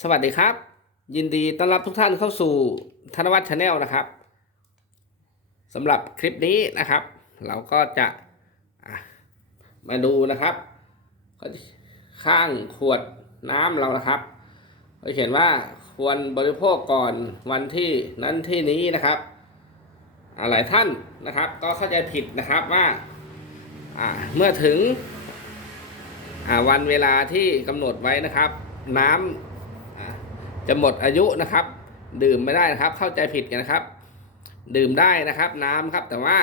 สวัสดีครับ ยินดีต้อนรับทุกท่านเข้าสู่ธนวัฒน์ชาแนลนะครับสำหรับคลิปนี้นะครับ เราก็จะมาดูนะครับข้างขวดน้ำเรานะครับเราเขียนว่าควรบริโภคก่อนวันที่นั้นที่นี้นะครับหลายท่านนะครับ ก็เข้าใจผิดนะครับว่าเมื่อถึงวันเวลาที่กำหนดไว้นะครับ น้ำ จะหมดอายุนะครับ ดื่มไม่ได้นะครับ เข้าใจผิดกันนะครับ ดื่มได้นะครับ น้ำครับ แต่ว่า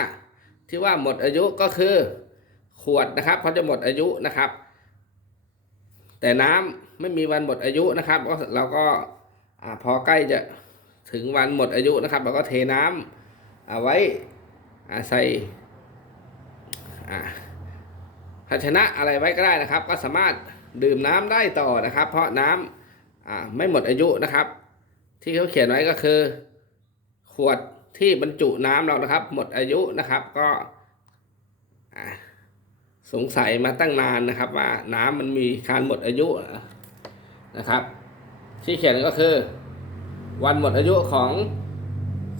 ที่ว่าหมดอายุก็คือ ขวดนะครับเขาจะหมดอายุนะครับ แต่น้ำไม่มีวันหมดอายุนะครับก็เราก็อพอใกล้จะถึงวันหมดอายุนะครับเราก็เทน้ำเอาไว้ใส่อ่าภาชนะอะไรไว้ก็ได้นะครับ ก็สามารถดื่มน้ำได้ต่อนะครับ เพราะน้ำ อ่าไม่หมดอายุนะครับ ที่เขาเขียนไว้ก็คือ ขวดที่บรรจุน้ำเรานะครับ หมดอายุนะครับก็สงสัยมาตั้งนานนะครับ ว่าน้ำมันมีการหมดอายุนะครับ ที่เขียนก็คือ วันหมดอายุของ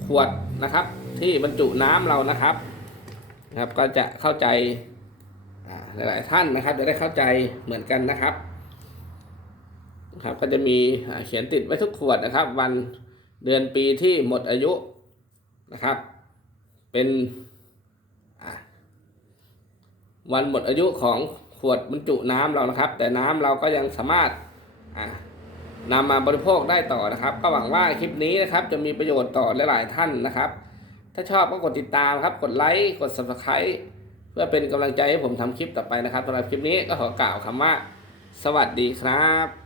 ขวดนะครับ ที่บรรจุน้ำเรานะครับนะครับ ก็จะเข้าใจอ่าหลาย ๆ ท่านนะครับ จะได้เข้าใจเหมือนกันนะครับ ครับก็จะมีเขียนติดไว้ทุกขวดนะครับ วันเดือนปีที่หมดอายุนะครับ เป็นวันหมดอายุของขวดบรรจุน้ำเรานะครับ แต่น้ำเราก็ยังสามารถอ่านำมาบริโภคได้ต่อนะครับ ก็หวังว่าคลิปนี้นะครับจะมีประโยชน์ต่อหลายๆท่านนะครับ ถ้าชอบก็กดติดตามครับ กดไลค์กด subscribe เพื่อเป็นกำลังใจให้ผมทำคลิปต่อไปนะครับสำหรับคลิปนี้ก็ขอกล่าวคำว่า สวัสดีครับ